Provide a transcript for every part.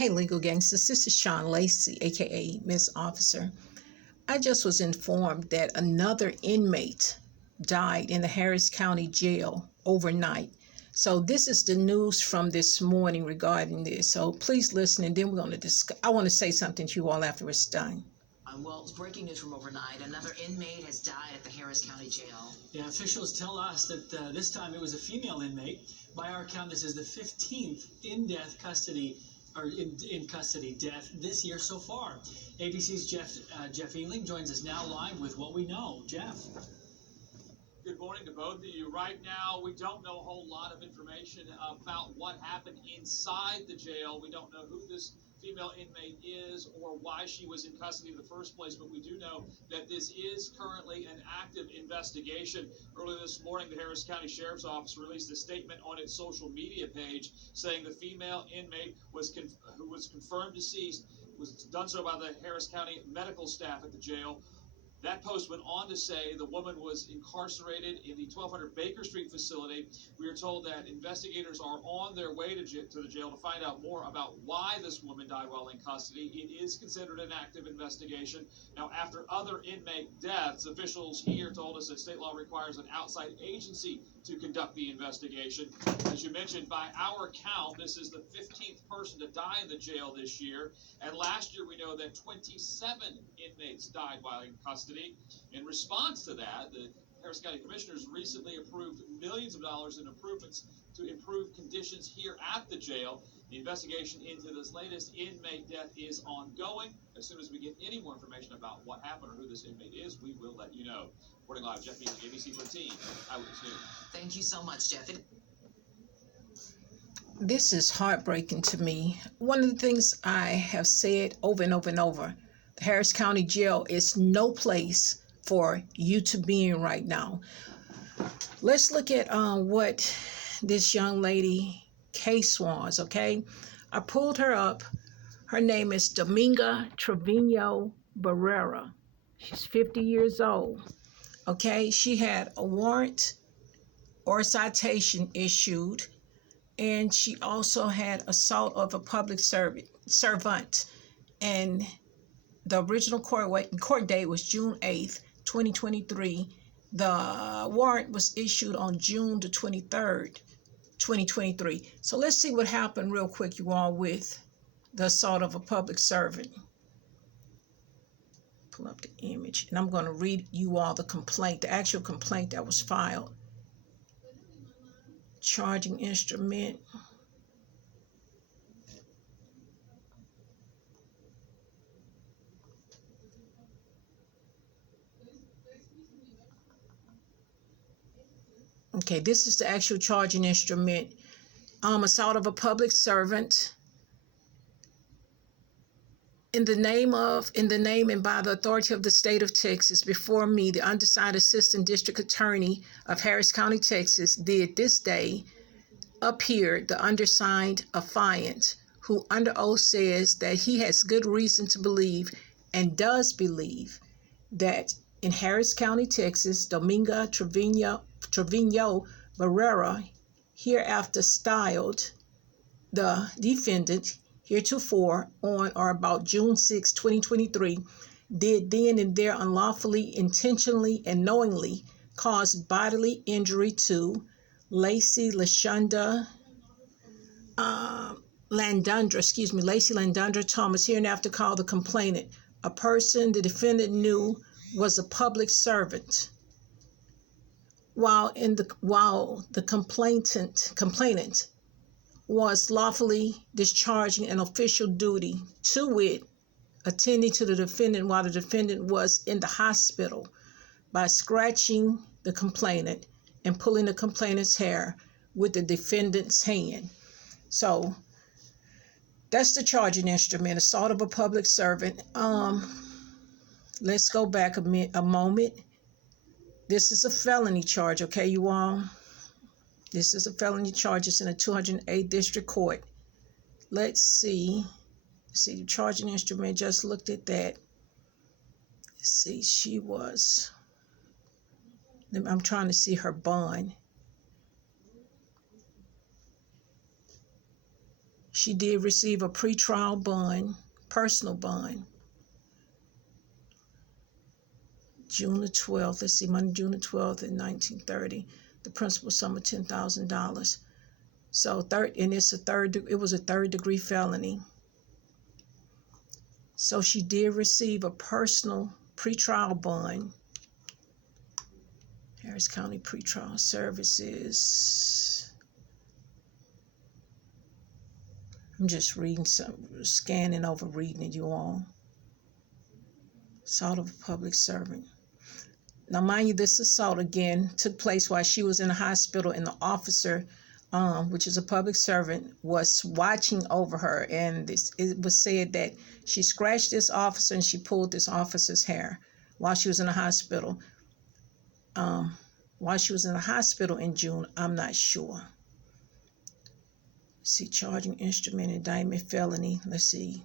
Hey, legal gangsters, this is Sean Lacey, aka Miss Officer. I just was informed that another inmate died in the Harris County Jail overnight. So this is the news from this morning regarding this. So please listen, and then we're going to discuss. I want to say something to you all after it's done. Well, it's breaking news from overnight. Another inmate has died at the Harris County Jail. Yeah, officials tell us that this time it was a female inmate. By our count, this is the 15th in custody death this year so far. ABC's Jeff Ealing joins us now live with what we know. Jeff. Good morning to both of you. Right now, we don't know a whole lot of information about what happened inside the jail. We don't know who this female inmate is or why she was in custody in the first place, but we do know that this is currently an active investigation. Earlier this morning, the Harris County Sheriff's Office released a statement on its social media page saying the female inmate who was confirmed deceased was done so by the Harris County medical staff at the jail. That post went on to say the woman was incarcerated in the 1200 Baker Street facility. We are told that investigators are on their way to the jail to find out more about why this woman died while in custody. It is considered an active investigation. Now, after other inmate deaths, officials here told us that state law requires an outside agency to conduct the investigation. As you mentioned, by our count, this is the 15th person to die in the jail this year. And last year, we know that 27 inmates died while in custody. In response to that, the Harris County Commissioners recently approved millions of dollars in improvements to improve conditions here at the jail. The investigation into this latest inmate death is ongoing. As soon as we get any more information about what happened or who this inmate is, we will let you know. Reporting live, Jeff Ealing, ABC 13, Eyewitness News. Thank you so much, Jeff. This is heartbreaking to me. One of the things I have said over and over and over, the Harris County Jail is no place for you to be in right now. Let's look at what this young lady case was, okay? I pulled her up. Her name is Dominga Trevino Barrera. She's 50 years old, okay? She had a warrant or a citation issued, and she also had assault of a public servant. And the original court date was June 8th, 2023. The warrant was issued on June the 23rd, 2023. So let's see what happened real quick, you all, with the assault of a public servant. Pull up the image, and I'm going to read you all the complaint, the actual complaint that was filed. Charging instrument. Okay, this is the actual charging instrument. Assault of a public servant. In the name and by the authority of the state of Texas, before me, the undersigned Assistant District Attorney of Harris County, Texas, did this day appear the undersigned affiant, who under oath says that he has good reason to believe and does believe that in Harris County, Texas, Dominga Trevino Barrera, hereafter styled the defendant, heretofore on or about June 6, 2023, did then and there unlawfully, intentionally, and knowingly cause bodily injury to Lacey Landundra Thomas, hereinafter called the complainant, a person the defendant knew was a public servant, while the complainant was lawfully discharging an official duty, to wit, attending to the defendant while the defendant was in the hospital, by scratching the complainant and pulling the complainant's hair with the defendant's hand. So that's the charging instrument, assault of a public servant. Let's go back a moment. This is a felony charge, okay, you all? This is a felony charge. It's in the 208th District Court. Let's see. See, the charging instrument, just looked at that. Let's see, I'm trying to see her bond. She did receive a pretrial bond, personal bond. June the 12th, let's see, Monday, June the 12th in 1930. The principal sum of $10,000. So it was a third degree felony. So she did receive a personal pretrial bond. Harris County Pretrial Services. I'm just reading scanning over reading it, you all. Assault of a public servant. Now, mind you, this assault again took place while she was in the hospital, and the officer, which is a public servant, was watching over her. And it was said that she scratched this officer and she pulled this officer's hair while she was in the hospital. While she was in the hospital in June, I'm not sure. Let's see, charging instrument, indictment, felony. Let's see,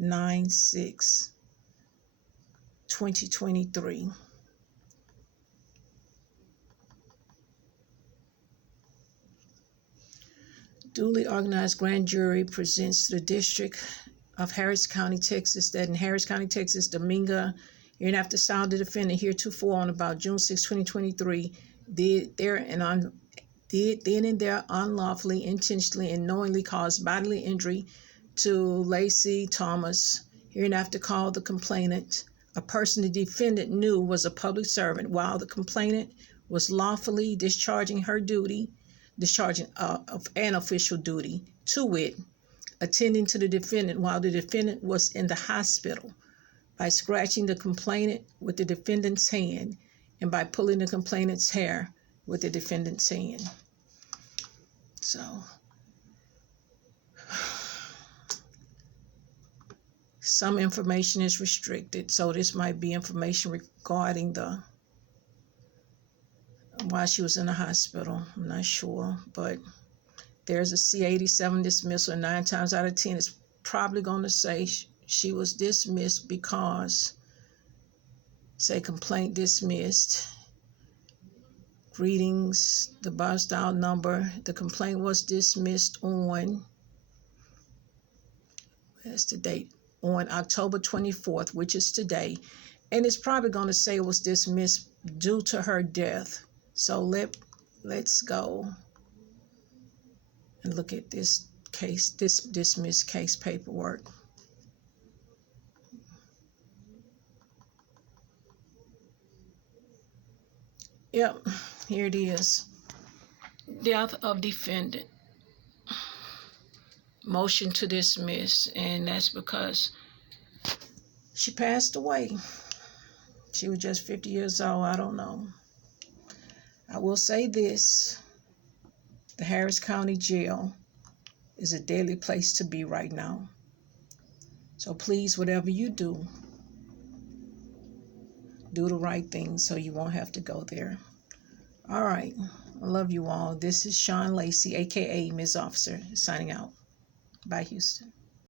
9/6/2023. Duly organized grand jury presents to the District of Harris County, Texas, that in Harris County, Texas, Dominga, hereinafter styled the defendant heretofore on about June 6, 2023, did then and there unlawfully, intentionally, and knowingly caused bodily injury to Lacey Thomas, hereinafter called the complainant, a person the defendant knew was a public servant, while the complainant was lawfully discharging her duty, of an official duty, to wit, attending to the defendant while the defendant was in the hospital, by scratching the complainant with the defendant's hand and by pulling the complainant's hair with the defendant's hand. So, some information is restricted, so this might be information regarding why she was in the hospital. I'm not sure, but there's a C-87 dismissal, and 9 times out of 10 it's probably going to say she was dismissed because, say, complaint dismissed. Greetings, the bar style number. The complaint was dismissed on, that's the date, on October 24th, which is today. And it's probably going to say it was dismissed due to her death. So let's go and look at this case, this dismissed case paperwork. Yep, here it is. Death of defendant. Motion to dismiss, and that's because she passed away. She was just 50 years old. I don't know. I will say this. The Harris County Jail is a deadly place to be right now. So please, whatever you do the right thing so you won't have to go there. All right. I love you all. This is Sean Lacey, a.k.a. Ms. Officer, signing out. Bye, Houston.